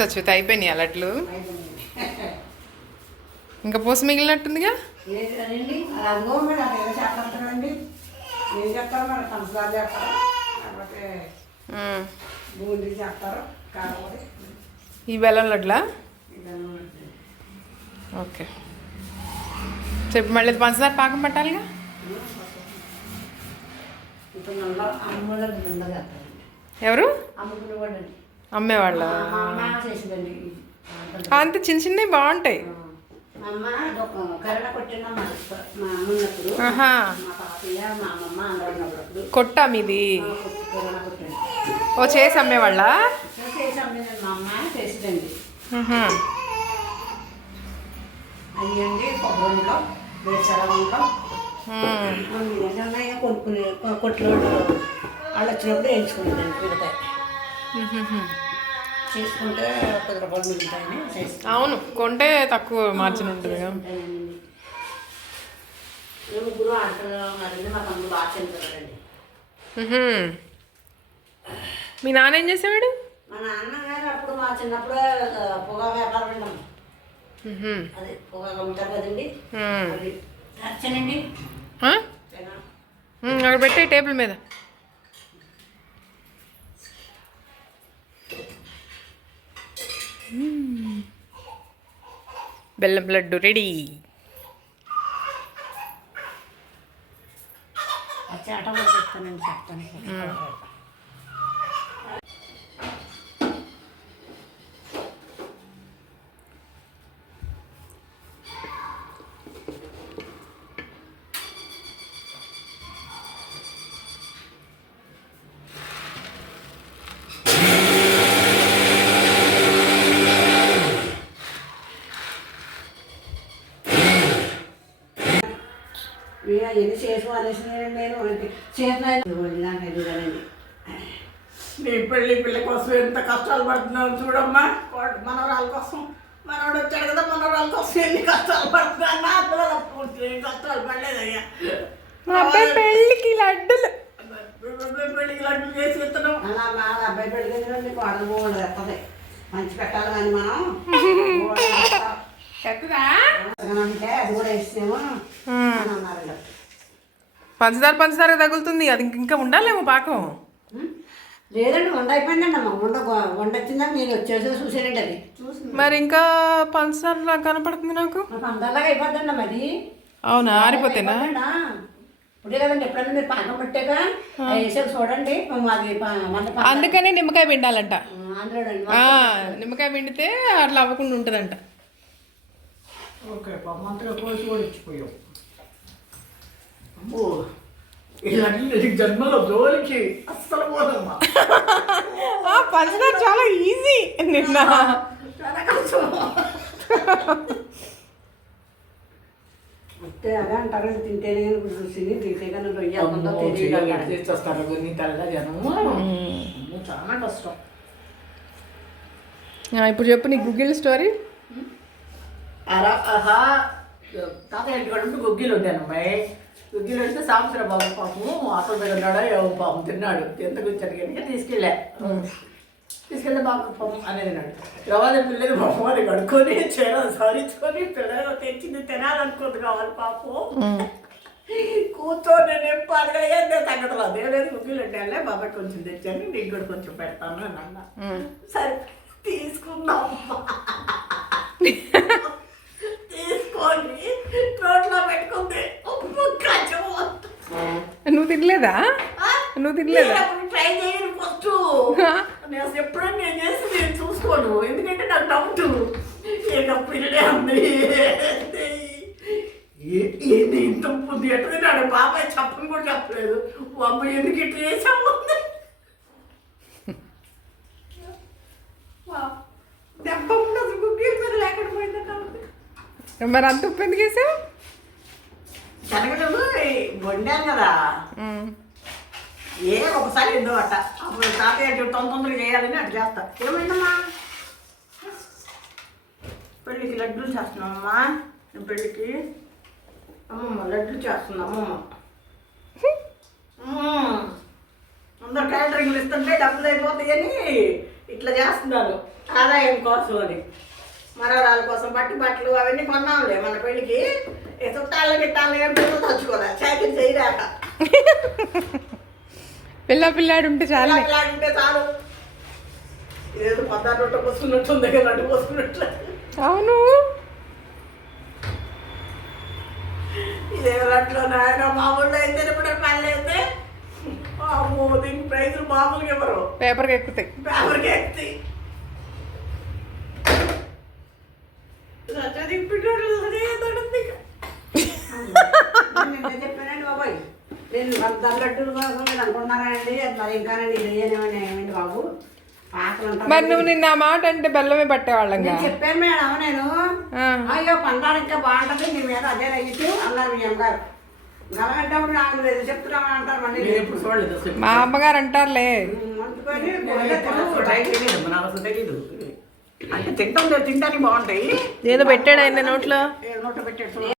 సచ్యుత అయిపోయినాయి లడ్లు. ఇంకా పూస మిగిలినట్టుందిగా. ఈ బెల్లం లడ్లా. ఓకే చెప్పి మళ్ళీ పంచదార పాకం పట్టాలిగా. ఎవరు అమ్మేవాళ్ళ? అంత చిన్న చిన్నవి బాగుంటాయి. కొట్టా మీది? ఓ చేసి అమ్మేవాళ్ళ? కొట్లో వాళ్ళు వచ్చినప్పుడు వేయించుకుంటాను. మిగతాయి చేసుకుంటే 10 రూపాయలు మిగులుతాయని. అవును, కొంటే తక్కువ మార్జిన్ ఉంటుంది. ముగ్గురు ఆడుతున్నారు. మా తమ్ముడు బాగా చెందుతారండి. మీ నాన్న ఏం చేసేవాడు? మా నాన్నగారు అప్పుడు మా చిన్నప్పుడు పొగా వ్యాపారం అండి. అదే పొగా అమ్ముతారు కదండి. అది నచ్చనండి. అక్కడ పెట్టే టేబుల్ మీద. బెల్లం లడ్డు రెడీ. చాట కూడా చెప్తానండి, చెప్తాను. ఎన్ని చేసి అనేసి నేను చేసినానండి. నీ పెళ్ళి పిల్ల కోసం ఎంత కష్టాలు పడుతున్నావు చూడమ్మా. మనవరాల కోసం మనవాడు వచ్చాడు కదా, మనవరాల కోసం ఎన్ని కష్టాలు పడుతున్నా. నా పిల్లలు ఏం కష్టాలు పడలేదయ్యా. మా అబ్బాయి పెళ్ళికి లడ్డులు, పెళ్ళికి లడ్డులు చేసి ఇస్తున్నాం. అలా మా అబ్బాయి పెళ్ళికి కోడలు పోవడం ఎత్తది. మంచి పెట్టాలి కానీ మనం అంటే అది కూడా ఇస్తేమో అన్నారు. పంచదార తగులుతుంది. అది ఇంకా ఉండాలేమో పాకం. లేదండి, వండ అయిపోయిందండి అమ్మ. వండ వచ్చిందా మీరు వచ్చేసి చూసారండి. అది చూసి మరి ఇంకా పంచదార కనపడుతుంది నాకు. పంచదారలాగా అయిపోద్దండి మరి. అవునా, ఆరిపోతేనా? ఇప్పుడే కదండి, ఎప్పుడైనా మీరు పాకం పెట్టాక వేసాక చూడండి. అందుకనే నిమ్మకాయ పిండాలంట. అందులో నిమ్మకాయ పిండితే అట్లా అవ్వకుండా ఉంటుందంట. ఓకే, మంత్రిగా కోసి కూడా ఇచ్చిపోయావు. అమ్మో, ఇలాంటి జన్మలో జోలికి అస్సలు పోదమ్మా. పంచదార చాలా ఈజీ. నిన్న చాలా కష్టం. అంటే అదే అంటారండి, తింటేనే రుచి, తింటే కానీ రొయ్యలు తెచ్చేస్తారు కొన్ని తెల్ల జనము. చాలా కష్టం. ఇప్పుడు చెప్పు నీ గుగ్గిల్ స్టోరీ. తాతయ్య ఇంటికాడ ఉంటే గుగ్గిలు ఉంటాను అమ్మాయి. గుగ్గిలు వస్తే సాంబశ్వర బాబు పాపము అసలు దగ్గర పాపం తిన్నాడు. ఎంత కూర్చొని తీసుకెళ్ళా. తీసుకెళ్తే బాబు పాపం అనేది తిన్నాడు. రవాణా పిల్లలు బాబు కడుక్కొని చీర సారించుకొని పిల్లలు తెచ్చింది తినాలనుకోదు కావాలి పాపం. కూర్చొని నేను పదగలిగే తగ్గదు. అదేలేదు గుగ్గిలు ఉంటాయాలే బాబాయ్ కొంచెం తెచ్చాను, నీకు కూడా కొంచెం పెడతాను అని అన్నా. సరే తీసుకున్నాం. తీసుకొని రోడ్లో పెట్టుకుంది. నువ్వు తినలేదా? ట్రై చేయను ఫస్ట్. నేను ఎప్పుడైనా నేను చేసి నేను చూసుకోను, ఎందుకంటే నాకు డౌట్. పిల్లలే ఉంది ఏంటి ఇంత బుద్ధి ఎట్టు తిన్నాడు బాబాయ్. చెప్పని కూడా చెప్పలేదు. అమ్మాయి ఎందుకు ఇట్లా చేసాము. దెబ్బ ఉండదు గుగ్గిల మీద లేకుండా పోయిందంట. మరి అంత ఉప్పు ఎందుకు వేసావు? శనగలు వండాను కదా, ఒకసారి ఎందో అట్ట. అప్పుడు తాతయ్య తొందరగా చేయాలని అట్లా చేస్తా. ఏమైందమ్మా? పెళ్ళికి లడ్డూలు చేస్తున్నామమ్మా. పెళ్ళికి అమ్మమ్మ లడ్డూలు చేస్తున్నా. అమ్మమ్మ అందరు క్యాటరింగ్లు ఇస్తుంటే డబ్బులు అయిపోతాయని ఇట్లా చేస్తున్నాను ఆదాయం కోసం అని. మనవరాల కోసం బట్టలు అవన్నీ కొన్నాంలే మన పెళ్ళికి. చుట్టాలు గిట్టాలు ఏం పిల్లలు తచ్చుకోలే చాకరీ చేయరాక పిల్లాడు ఉంటే చాలా. ఉంటే చాలు. ఇదేదో పద్దారు రొట్టె పోసుకున్నట్టుంది కదా, నడ్డు పోసుకున్నట్లు. అవును, ఇదేమట్లో నాయన మామూలు అయితే ఇప్పుడు పల్లె అయితే అమ్మో దీనికి ప్రైజులు మామూలుగా ఇవ్వరు, పేపర్కి ఎక్కుతాయి. పేపర్కి ఎక్కి చెప్పానండి బాబాయ్, నేను దల్లడ్డూలు కోసం నేను అనుకున్నానండి. మరి ఇంకానండి ఇది ఏమని ఏమైంది బాబు ఆకలి మరి నువ్వు నిన్న ఆ మాట అంటే బెల్లమే పట్టేవాళ్ళం. చెప్పాను మేడం నేను. అయ్యో పంటాడు ఇంకా బాగుంటుంది నీ మీద అదే రైతు అన్నారు మీ అమ్మగారు. గలగంటప్పుడు నాకు లేదు చెప్తున్నామని అంటారు మళ్ళీ. ఎప్పుడు చూడలేదు మా అమ్మగారు అంటారులే. అందుకని తెలీదు అంటే తింటానికి బాగుంటాయి. ఏదో పెట్టాడు ఆయన నోట్లో. నోట్లో పెట్టాడు.